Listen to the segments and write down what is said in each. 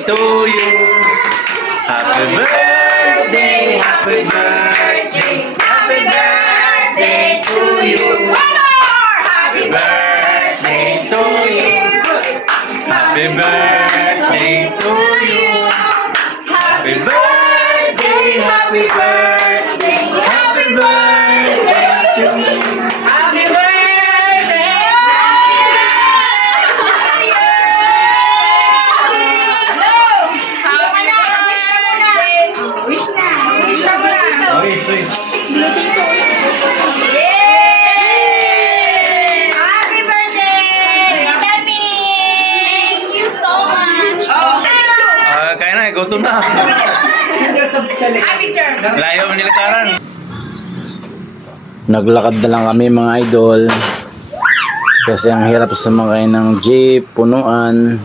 to you. Happy birthday, happy birthday, happy birthday to you. Happy birthday to you. Happy birthday to you. Happy birthday, happy birthday, happy birthday to you. Happy birthday! Wish na. Wish ka muna. Okay, sis. Yay! Happy birthday! Tami! Thank you so much. Kaya na, gutom na. Happy picture. Layo mo nilakaran. Naglakad na lang kami mga idol kasi ang hirap sumakay ng jeep, punuan,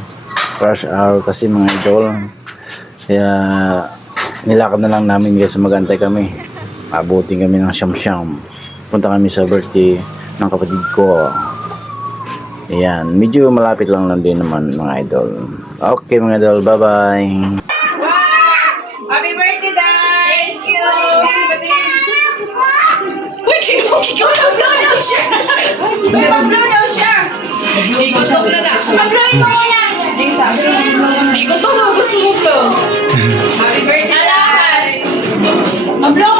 rush hour kasi mga idol. Kaya nilakad na lang namin kasi magantay kami. Abutin kami ng siyam-siyam. Punta kami sa birthday ng kapatid ko. Ayan, medyo malapit lang din naman mga idol. Okay mga idol, bye bye. Happy birthday, Dad! Thank you! Uy, kiko mag-blow daw siya! Uy, mag-blow daw siya! Kiko to na na. Mag-blowin mo muna! Kiko to, gusto mo to. Happy birthday, Alas! Mag-blow